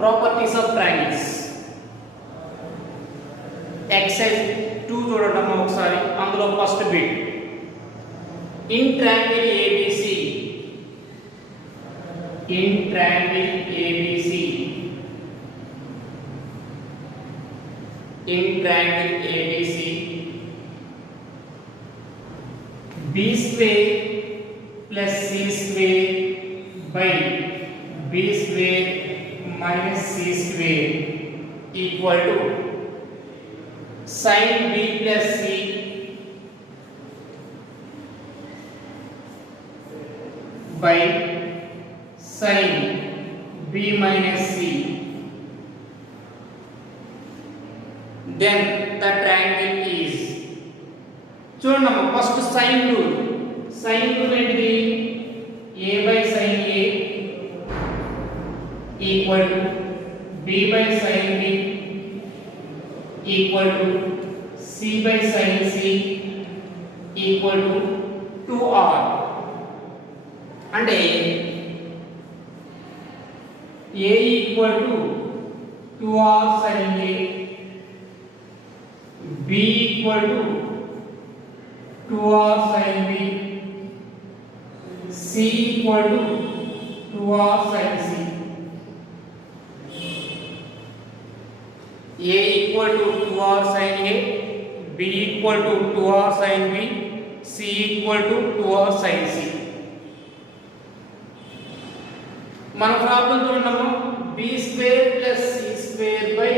Properties of triangles excise 2 చూడటం ఒకసారి అందులో first bit in triangle ABC b square plus c square by b square minus c square equal to sin b plus c by sin b minus c. Then the triangle is చూడండి first sine rule ఏంటిది a by sin a equal to b by sin b equal to c by sin c equal to 2r అంటే a equal to 2r sin a, b equal to 2r sin b, c equal to 2r sin c. a equal to 2r sin a, b equal to 2r sin b, c equal to 2r sin c. మన ప్రాబ్లం చూడండి b square plus c square by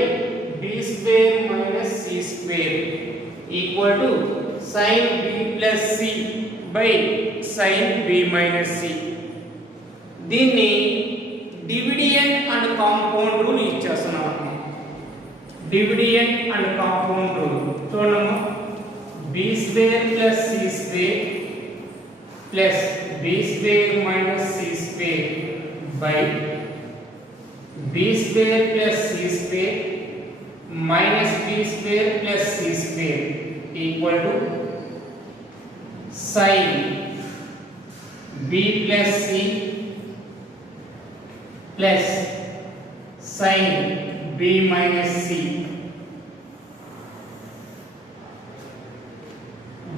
b square minus c square equal to sin b plus c by sin b minus c. దీన్ని డివిడియన్ and compound rule ఇచ్చేస్తున్నాం. Dividend and compound rule చూడండి b square plus c square plus b square minus c square by b square plus c square minus b square plus c square equal to sin b plus c plus sin b minus c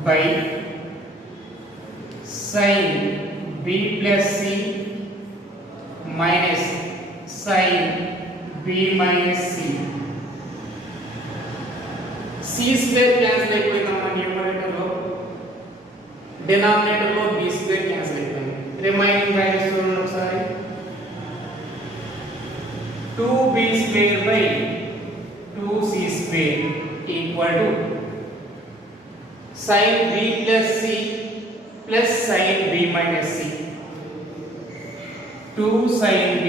by sin b plus c minus sin b minus c. c square cancel అయిపోయిందమ్మా న్యూమరేటర్ లో, డినామినేటర్ లో b square cancel అయిపోయింది. Remaining values చూడండి ఒకసారి 2b square by 2c square equal to sin b plus c plus sin b minus c. 2 sin b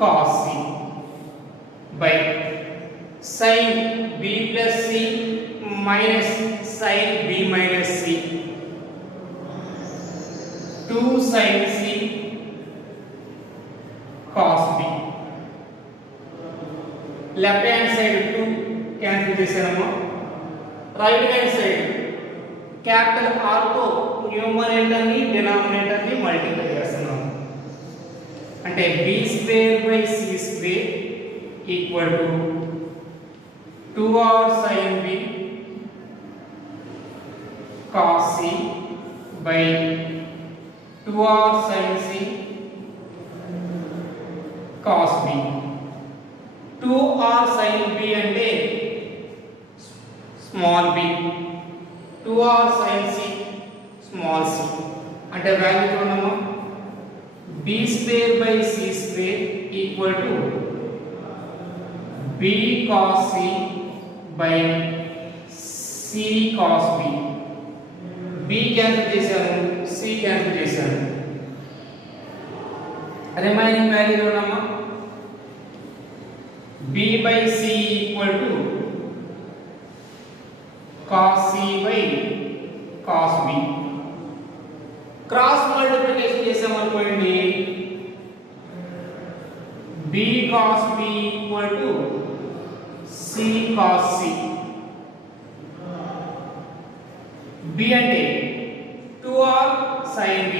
cos c by sin b plus c minus sin b minus c. 2 sin c cos b. left hand side 2 cancel చేసాము. right hand side capital R తో numerator ని denominator ని multiply చేస్తున్నాం. అంటే b square by c square equal to 2r sin b cos c by 2r sin c cos b. 2r sin b అంటే small b, 2r sin c small c. అంటే వాల్యూ చూడమ్మా b square by c square equal to b cos c by c cos b. b cancel చేశాను, c cancel చేశాను. Remaining value చూడమ్మా b by c equal to cos c by cos b. Cross multiplication చేసామనుకోండి b cos b equal to c cos c. b అంటే 2r sin b,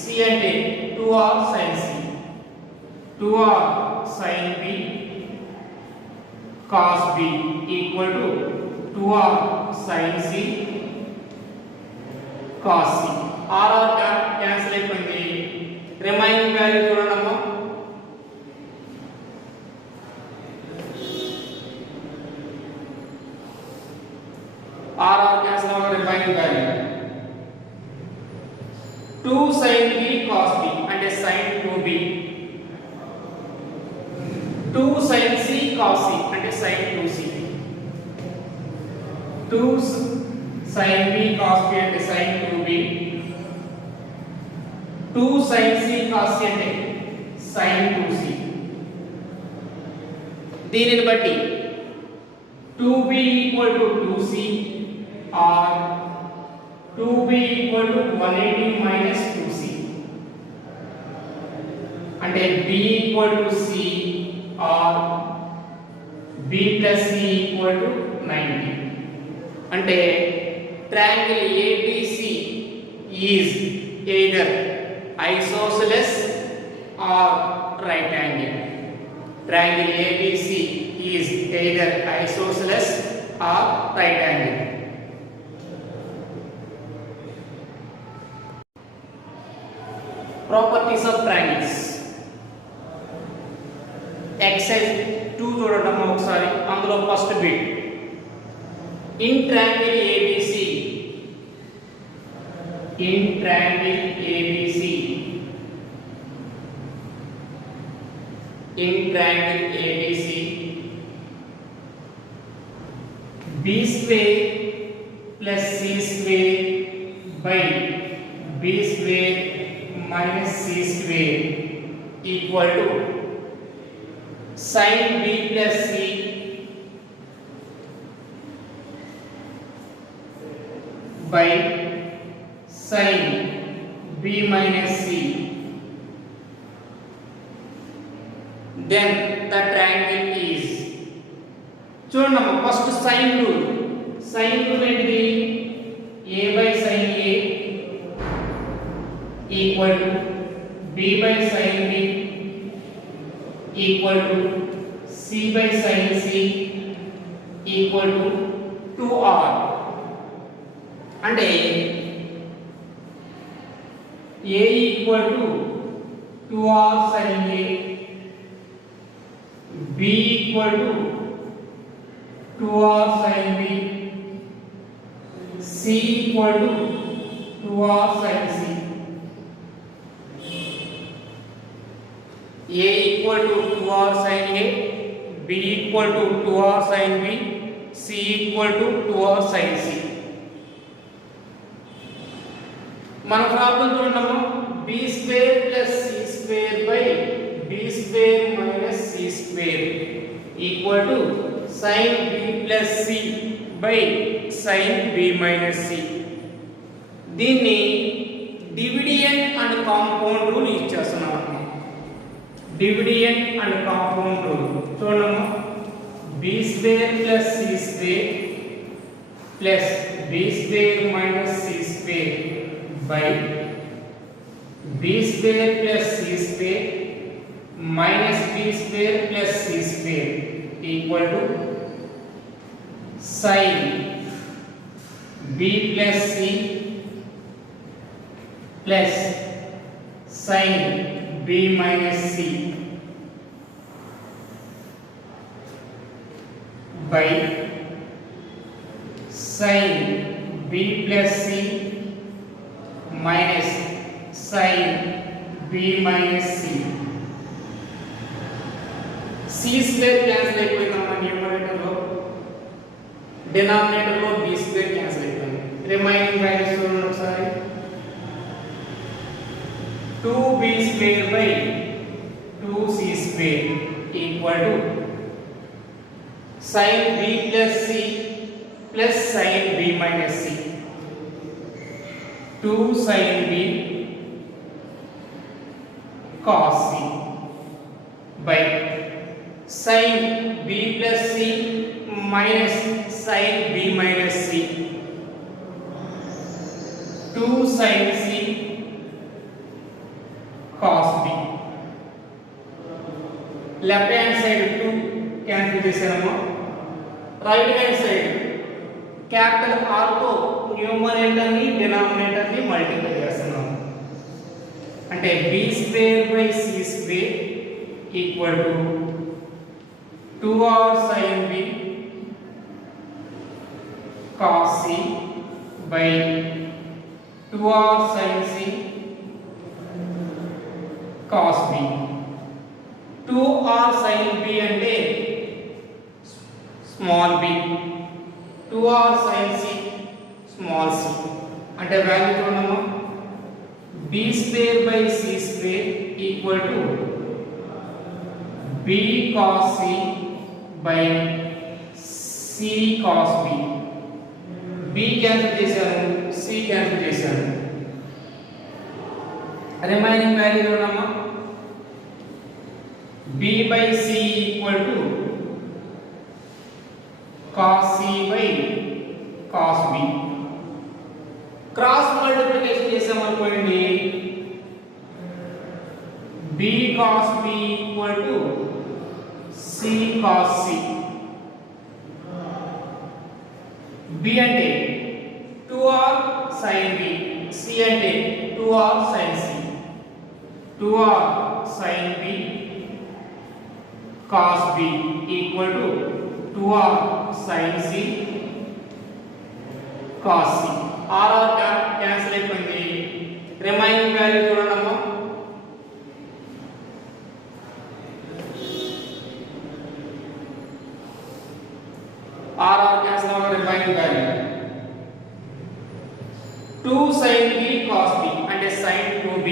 c అంటే 2r sin c. 2r sin b cos b equal to 2r sin c cos c. r cancel అయిపోయింది. Remaining value చూడండి. r cancel అవ్వగా remaining value 2 sin b cos b అంటే sin 2b, 2 sin c cos c అంటే sin 2c, 2 sin b cos b అంటే sin 2b, 2 sin c cos c అంటే sin 2c. దీనిని బట్టి 2b equal to 2c or 2b equal to 180 minus 2c అంటే b equal to c or b plus c equal to 90. అంటే triangle ABC is either isosceles or right angle. Triangle ABC is either isosceles or right angle. Properties of triangles. Exercise 2 చూడటం ఒకసారి. అందులో first bit in triangle ABC, in triangle ABC, in triangle ABC, b square plus c square by b square minus c square equal to sin b plus c by sin b minus c. Then the triangle is, చూడండి first sin rule. sin rule ఏంటిది? a by sin a equal to b by sin b equal to c by sin c equal to 2r. అంటే a equal to 2r sin a, b equal to 2r sin b, c equal to 2r sin c. a equal to 2r sin a, b equal to 2r sin b, c equal to 2r sin c. మన ప్రాబ్లం చూడండి. b square plus c square by b square minus c square equal to sin b plus c by sin b minus c. దీన్ని డివిడియెంట్ and compound rule ఇచ్చేస్తున్నాం. Dividend and compound rule చూడండి. b square plus c square plus b square minus c square by b square plus c square minus b square plus c square equal to sin b plus c plus sin b minus c by sin b plus c minus sin b minus c. c square cancel అయిపోయిందమ్మా న్యూమరేటర్ లో, డినామినేటర్ లో b square cancel అయిపోయింది. Remaining values చూడండి ఒకసారి. 2b square by 2c square equal to sin b plus c plus sin b minus c. 2 sin b cos c by sin b plus c minus sin b minus c. 2 sin c cos b left hand side 2 cancel చేసాము. Right hand side capital R తో numerator ని denominator ని multiply చేస్తున్నాం. అంటే b square by c square equal to 2r sin b cos c by 2r sin c cos b. 2r sin b అంటే small b, 2r sin c small c. అంటే వాల్యూ చూడమ్మా, b square by c square equal to b cos c by c cos b. b cancel చేశాను, c cancel చేశాను. Remaining value చూడమ్మా, b by c equal to cos c by cos b. Cross multiplication చేసాం అనుకోండి, b cos b equal to c cos c. b అంటే 2r sin b, c అంటే 2r sin c. 2r sin b cos b equal to 2r sin c cos c. r cancel అయిపోయింది. Remaining value చూడండమ్మా, r cancel అవ్వగా remaining value 2 sin b cos b అంటే sin 2b,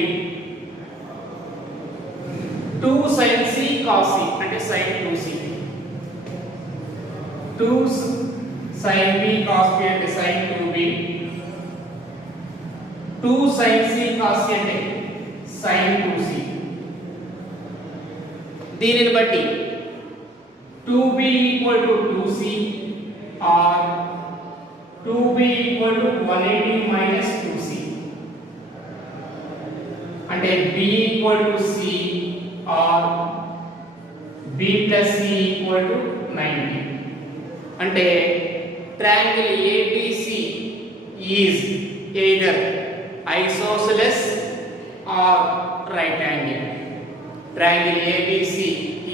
2 sin c cos c అంటే sin 2c, 2 sin b cos b అంటే sin 2b, 2 sin c cos c అంటే sin 2c. దీనిని బట్టి 2b equal to 2c or 2b equal to 180 minus 2c. అంటే b equal to c or b plus c equal to 90. అంటే triangle ABC is either isosceles or right angle. Triangle ABC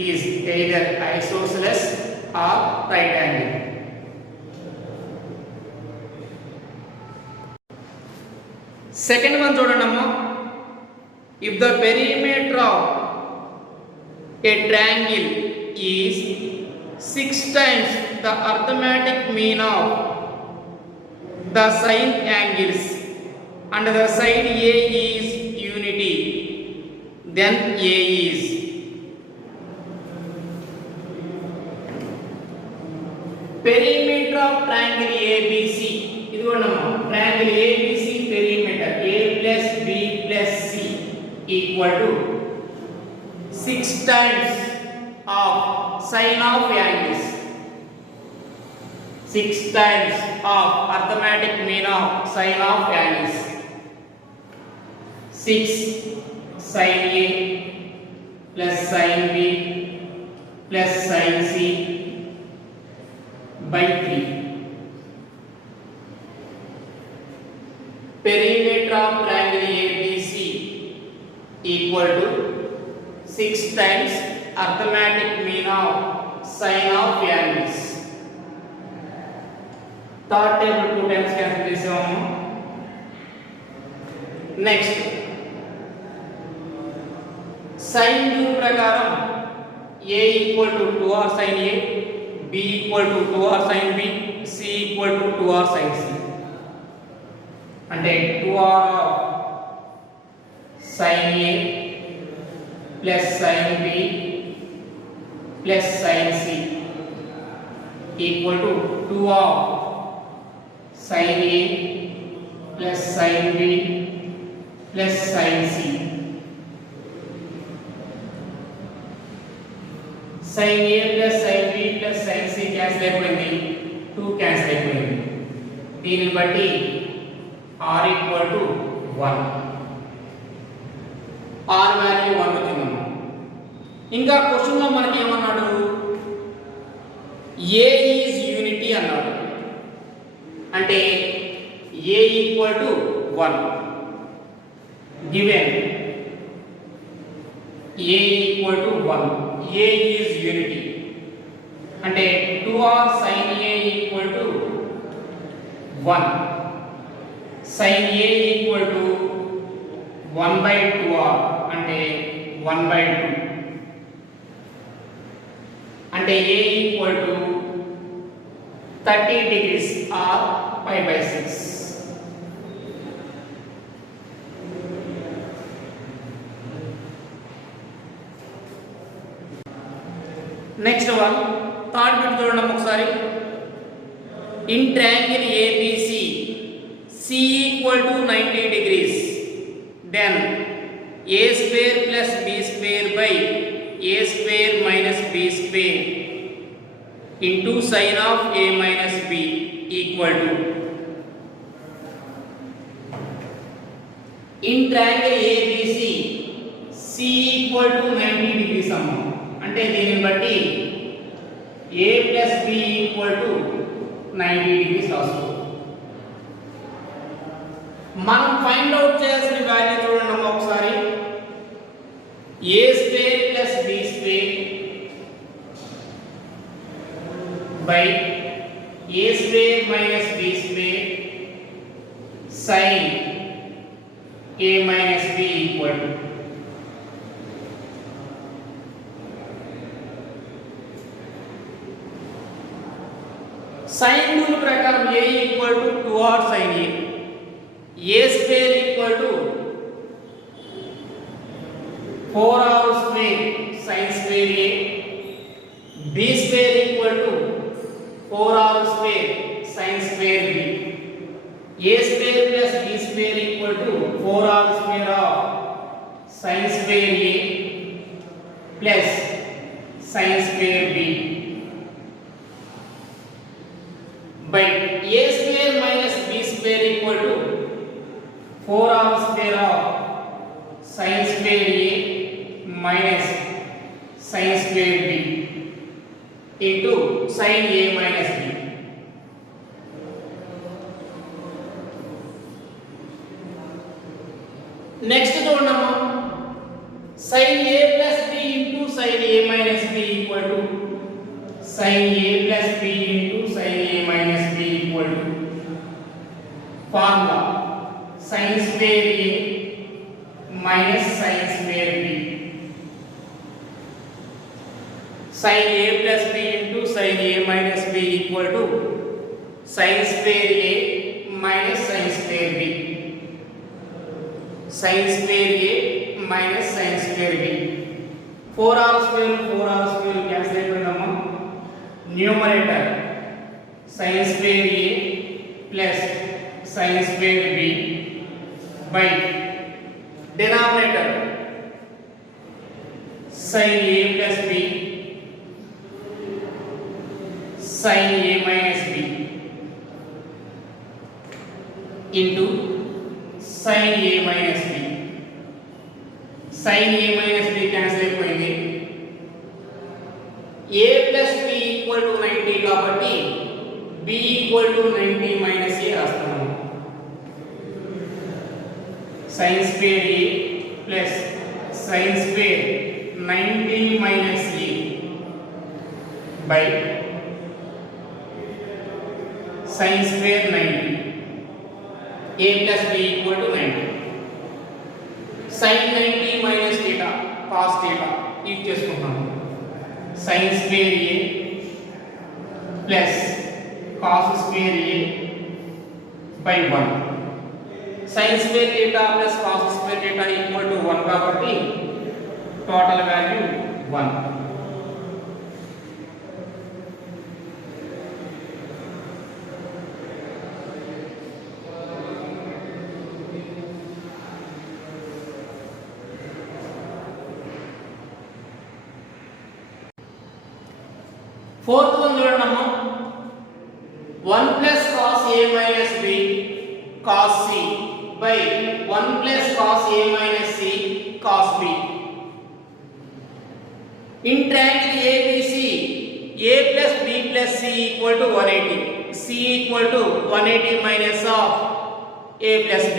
is either isosceles or right angle. Second one చూడండమ్మా, if the perimeter of a triangle is 6 times the arithmetic mean of the sine angles and the side A is unity, then A is perimeter of triangle ABC. ఇది చూడండమ్మా, triangle ABC perimeter A plus B plus C equal to 6 times of sine of angles, 6 times of arithmetic mean of sine of angles. 6 sin A plus sin B plus sin C by 3. Perimeter of triangle ABC equal to 6 times arithmetic mean of sine of angles. Third table 2 times cancel చేసాము. Next sin rule ప్రకారం a equal to 2r sin a, b equal to 2r sin b, c equal to 2r sin c. అంటే 2r of sin a plus sin b plus sin c equal to 2 of sin a plus sin b plus sin c. sin a plus sin b plus sin c cancel అయిపోయింది, 2 cancel అయిపోయింది. దీనిని బట్టి r equal to 1. r value 1 వచ్చింది. ఇంకా క్వశ్చన్ లో మనకి ఏమన్నాడు, ఏ is unity అన్నాడు. అంటే a equal to 1 given a equal to 1, a is unity అంటే 2r sin a equal to 1, sin a equal to 1/2r అంటే 1/2, అంటే a equal to 30 degrees or pi/6. Next one third bit చూడండి ఒకసారి. In triangle ABC C equal to 90 degrees, then a square plus b square by a square minus b square into sin of a minus b equal to. In triangle ABC C equal to 90 degrees అమ్మా. అంటే దీనిని బట్టి a plus b equal to 90 degrees రాసుకో. మనం find out చేయాల్సిన వాల్యూ చూడండి అమ్మా ఒకసారి. a square plus b square by a square minus b square sin a minus b equal to. sin rule ప్రకారం a equal to 2r sin a square equal to 4r square sin square a, b square equal to 4r square sin square b, a square plus b square equal to 4r square of sin square a plus sin square b by a square minus b square equal to 4r square of sin square a minus sin square b into sin a minus b. Next చూడండమ్మా, sin a plus b into sin a minus b equal to sin a plus b into sin a minus b equal to formula sin square a minus sin square b. Sin a plus b into sin a minus b equal to sin square a minus sin square b. Sin square a minus sin square b. 4r square cancel అయిపోయిందమ్మా. Numerator sin square a plus sin square b by denominator sin a plus b sin a minus b into sin a minus b. sin a minus b cancel అయిపోయింది. a plus b equal to 90 కాబట్టి b equal to 90 minus a రాస్తున్నాము. sin square a plus sin square 90 minus a by sin square 90. a plus b equal to 90. sin 90 minus theta cos theta ఇది చేసుకుంటాము. sin square a plus cos square a by 1. sin square theta plus cos square theta equal to 1 కాబట్టి total value 1. Fourth one చూడండమ్మా, 1 plus cos a minus b cos c by 1 plus cos a minus c cos b. In triangle ABC, A plus B plus C equal to 180. C equal to 180 minus of A plus B.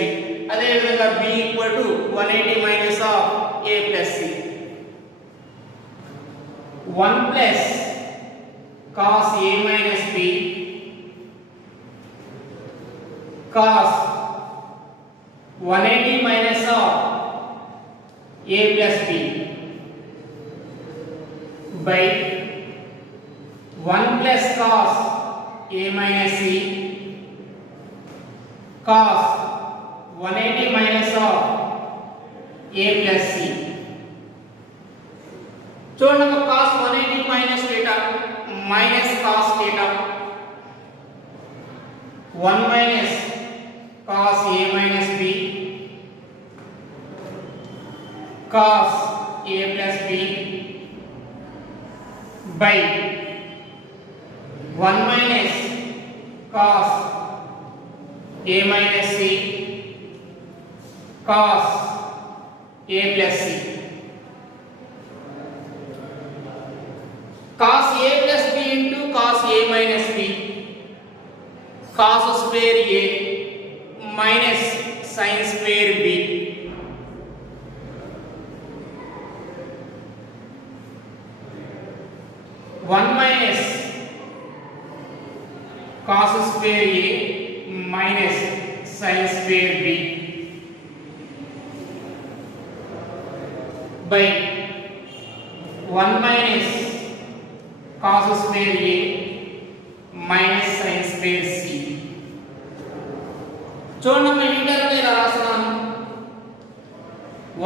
అదే విధంగా B equal to 180 minus of A plus C. 1 plus cos A minus B cos 180 minus of A plus B by 1 plus cos A minus C cos 180 minus of A plus C. చూడండి cos 180 minus theta minus cos theta 1 minus cos A minus B cos A plus B by 1 minus cos A minus C cos A plus C. Cos A plus B into cos A minus B cos square A minus sin square B one minus cos square A minus sin square B by 1 minus cos square A minus sin square C. చూడండి మనం ఇంటర్వల్ ఇలా రాస్తున్నాను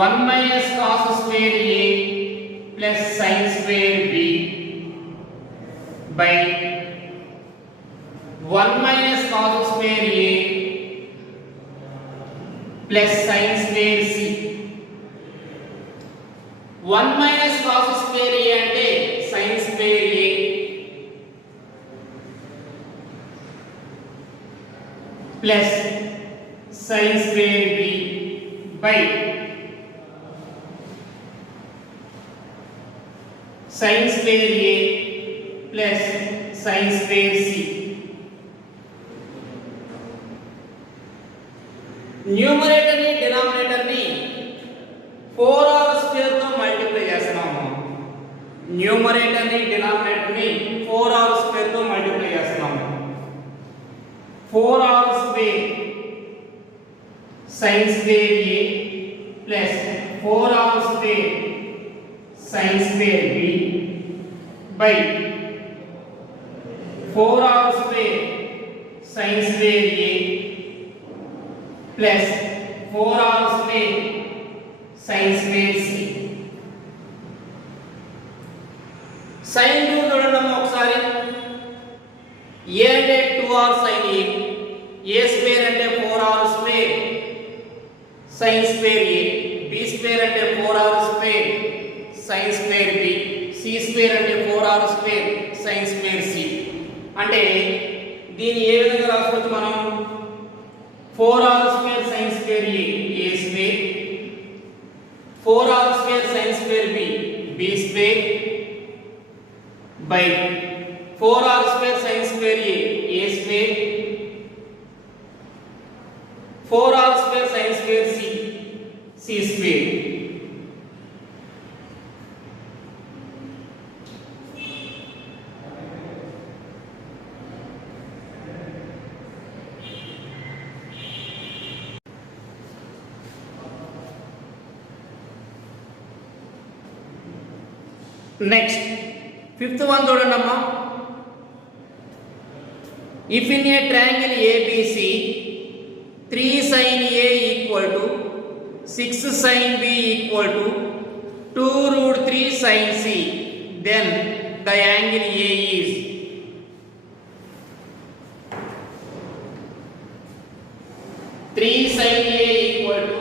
1 minus cos square A plus sin square B by 1 minus cos square A plus sin square C. 1 minus cos square A అంటే sin square A plus sin square B by sin square A plus sin square C. Numerator ని denominator ని 4r square తో మల్టిప్లై చేస్తున్నాము. న్యూమరేటర్ ని denominator ని 4r square తో మల్టిప్లై చేస్తున్నాము. 4r square sin square A plus 4r square sin square B by 4r square sin square A plus 4r square sin square C. sin 2 చూడండి ఒకసారి A అంటే 2r sin A A square అంటే 4r square sin square A B square అంటే 4r square sin square B C square అంటే 4r square sin square C. అంటే దీన్ని ఏ విధంగా రాసుకోవచ్చు మనం 4r square sin square A A square 4r square sin square B B square by 4r square sin square A A square 4r square sin square C C square. Next, fifth one చూడండి అమ్మా. If in a triangle ABC 3 sin A equal to 6 sin B equal to 2 root 3 sin C, then the angle A is 3 sin A equal to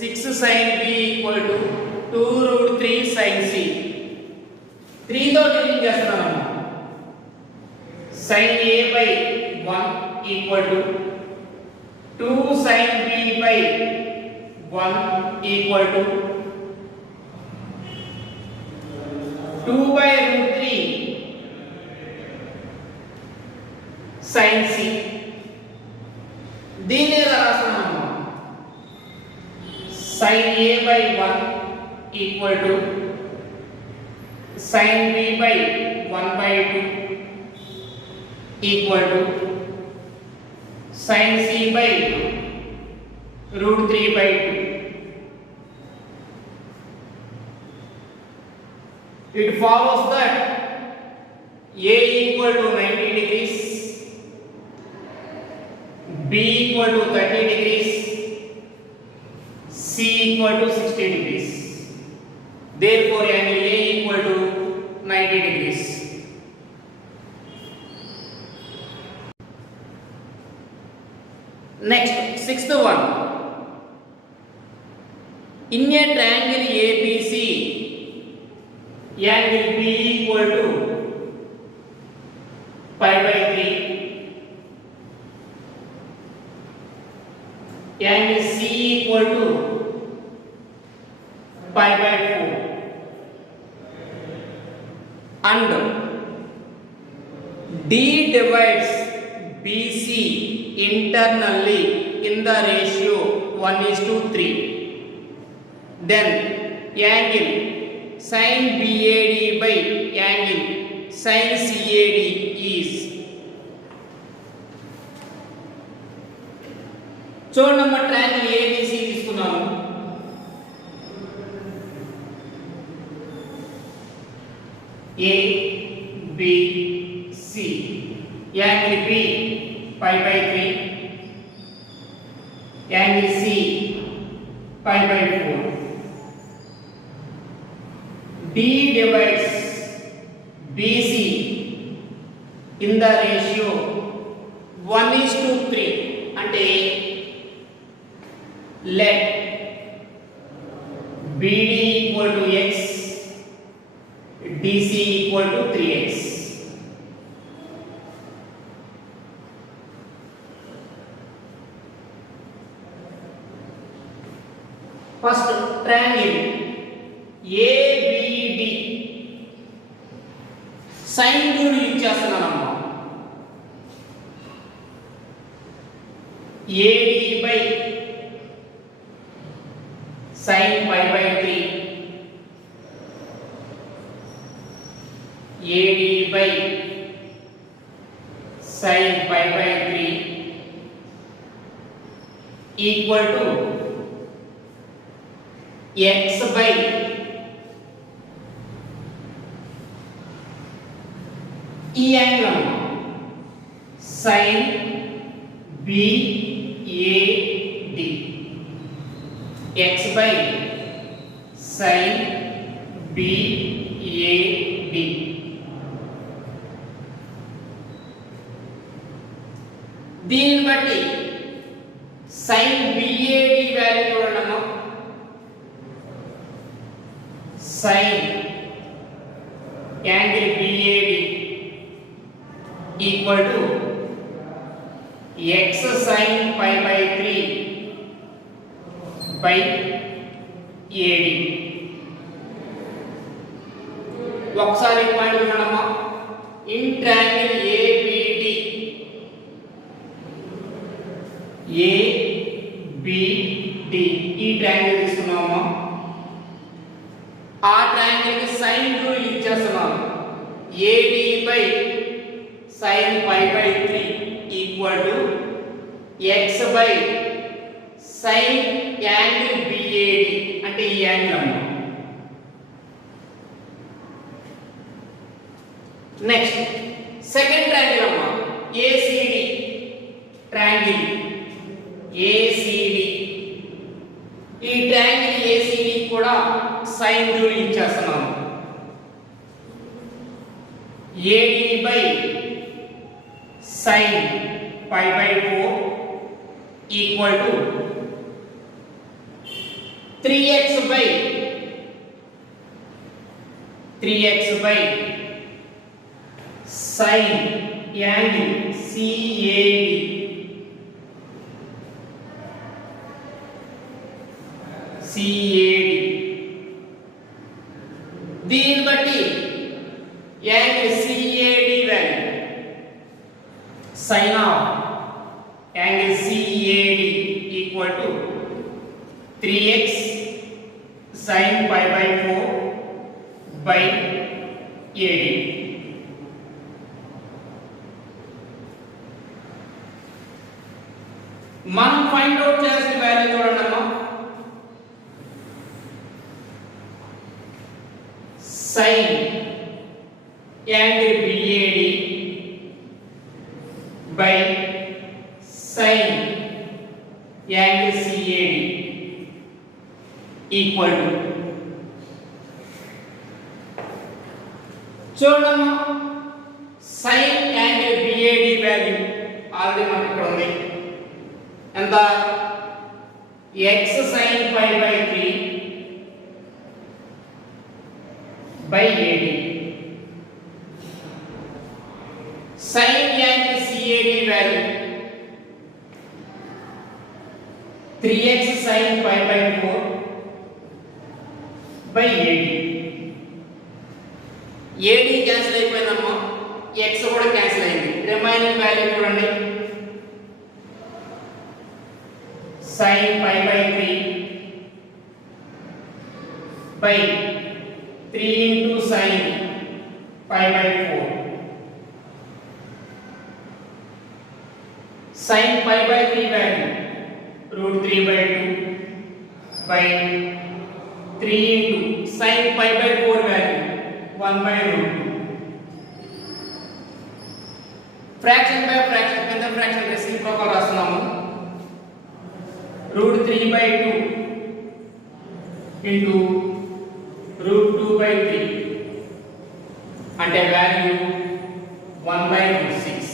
6 sin B equal to 2 root 3 sin C. 3 తో డివిజన్ చేస్తున్నాము. sin A by 1 equal to 2 sin B by 1 equal to 2/√3 sin c. దీన్ని ఎలా రాస్తున్నాము? sin a by 1 equal to sin b by 1/2 equal to sin c by √3/2. It follows that a equal to 90 degrees, b equal to 30 degrees, c equal to 60 degrees. Therefore, angle A equal to 90 degrees. Next, sixth one. In a triangle ABC, angle B equal to pi/3, angle C equal to pi/4, and D divides BC internally in the ratio 1:3. Then angle sin BAD by angle sin CAD is. చూడండి అమ్మ, triangle ABC తీసుకున్నాము. ABC, angle B pi/3, angle C pi/4. D divides BC in the ratio 1:3. అంటే let BD equal to x, DC equal to 3x. First triangle ABD sin rule use చేస్తున్నానమ్మా. AD by sin pi/3, AD by sin pi/3 equal to x by ఈ angle sin BAD, x by sin BAD. దీన్ని బట్టి sin BAD value చూడండి. sin angle BAD equal to x sin pi/3 by AD. ఒకసారి point వినండమ్మా. In triangle ABD, ABD ఈ triangle తీసుకున్నామా. ఆ triangle కి సైన్ రూల్ యూజ్ చేస్తున్నాం. AD by sin pi/3 equal to x by sin angle BAD అంటే ఈ యాంగిల్ అమ్మా. నెక్స్ట్ సెకండ్ ట్రయాంగిల్ అమ్మా, ACD ట్రయాంగిల్ ACD. ఈ ట్రయాంగిల్ ACD కూడా సైన్ రూల్ యూజ్ చేస్తున్నాం. AD by sin pi/4 equal to 3x by sin angle CAD. దీన్ని బట్టి angle CAD value, sin of angle CAD equal to 3x sin pi by 4 by AD. మనం find out చేసిన వాల్యూ చూడండి అమ్మా. sin angle BAD by sin angle CAD equal to చూడమ్మా sin angle BAD value already మనకి ఇక్కడ ఉంది. ఎంత? x sin pi by 3 by AD. sin angle CAD value 3x sin pi by 4 by AD. AD cancel అయిపోయిందమ్మా, x కూడా cancel అయింది. Remaining value చూడండి. sin pi by 3 by 3 into sin pi by 4. sin pi by 3 value root 3 by 2 by 3 into sin pi by 4 value 1 by root 2. fraction by fraction కింద fraction reciprocal రాస్తున్నాము. root 3 by 2 into root 2 by 3 అంటే వాల్యూ 1 by root 6.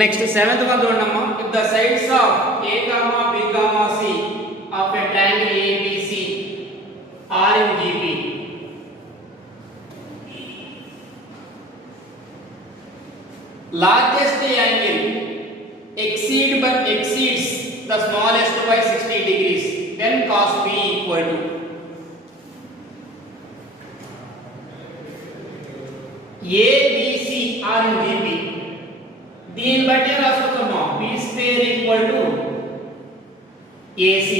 Next, seventh one చూడండమ్మా. If the sides of A comma B comma C of a triangle ABC are in GB, largest angle exceeds the smallest by 60 degrees, then cos B equal to A, B, C are in GB. దీన్ని బట్టి రాసుకుందాం. b square equal to AC,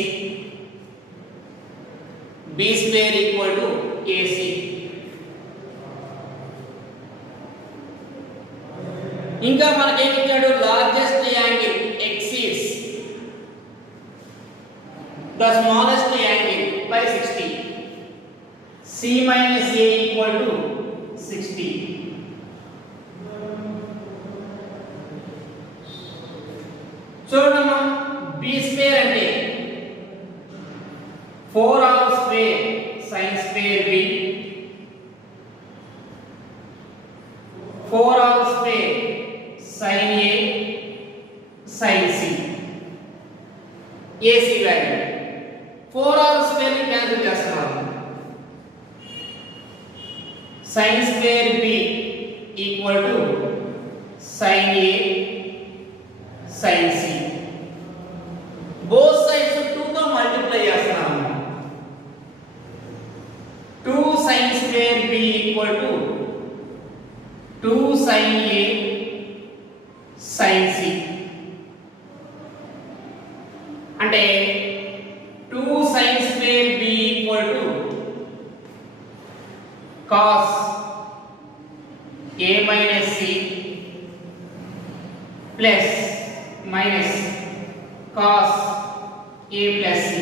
b square equal to AC. ఇంకా మనకి ఏమి ఇచ్చాడు? Largest angle exceeds the smallest angle by 60. C minus A equal to 60. చూడమ్మా, b square అంటే 4r square sin square b, 4r square sin a sin c. AC value 4r square ని క్యాన్సిల్ చేస్తున్నాము. sin square b equal to sin a sin c. both sides 2 తో మల్టిప్లై చేస్తున్నాము. 2 sin square b equal to 2 sin a sin c. అంటే 2 sin square b equal to cos a minus c plus minus cos a plus c.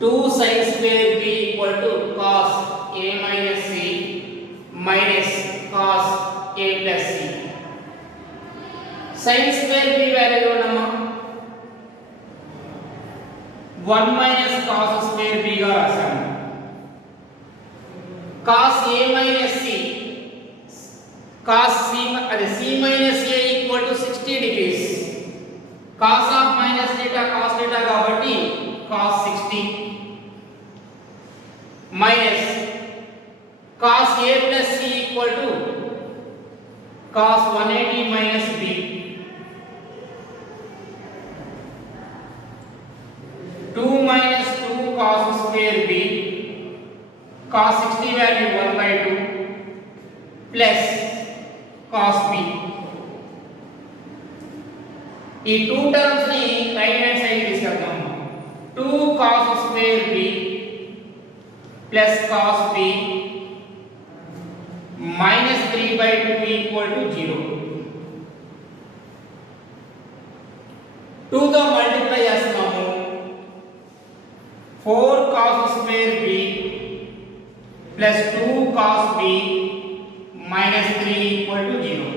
2 sin square b equal to cos a minus c minus cos a plus c. sin square b value ఉన్నమా 1 minus cos square b గా రాసాము. cos a minus c cos c అదే c minus a equal to 60 degrees. cos of minus theta cos theta కాబట్టి cos 60 cos 180 minus b, 2 minus 2 cos square b, cos 60 value 1 by 2 plus cos b. ఈ two terms ని right hand side తీసుకెళ్తాం. 2 cos square b plus cos b minus 3 by 2 equal to 0. 2 తో మల్టిప్లై చేస్తున్నాము. 4 cos square b plus 2 cos b minus 3 equal to 0.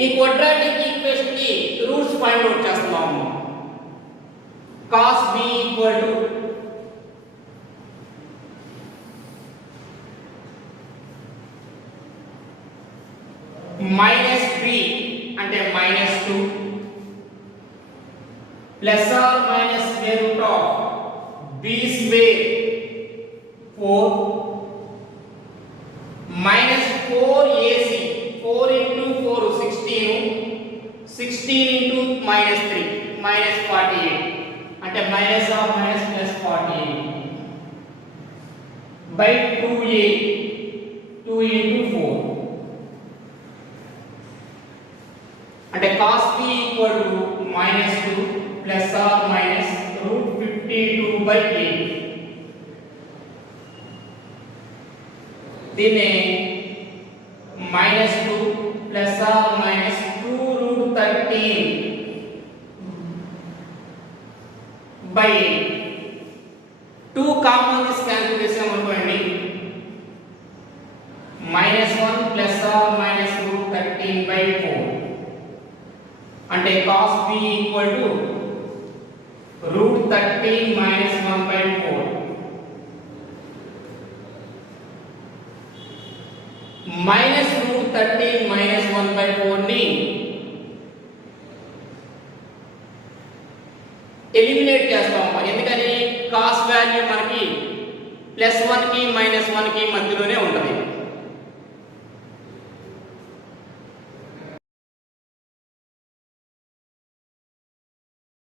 ఈ quadratic equation కి roots find out చేస్తున్నాము. cos b equal to minus b అంటే minus 2 plus or minus square root of b square 4 minus 4ac 4 into 4 16 into minus 3 minus 48 అంటే minus of minus plus 48 by 2a 2 into 4 అంటే cos b equal to minus 2 plus or minus root 52 by 8. దీన్ని minus 2 plus or minus 2 root 13 by 8. 2 common this cancel చేసామనుకోండి minus 1 plus or minus root 13 by 4 అంటే cos b equal to root 13 minus 1 by 4 minus root 13 minus 1 by 4 ని ఎలిమినేట్ చేస్తాము. ఎందుకని cos value మనకి +1 కి -1 కి మధ్యలోనే ఉంటుంది.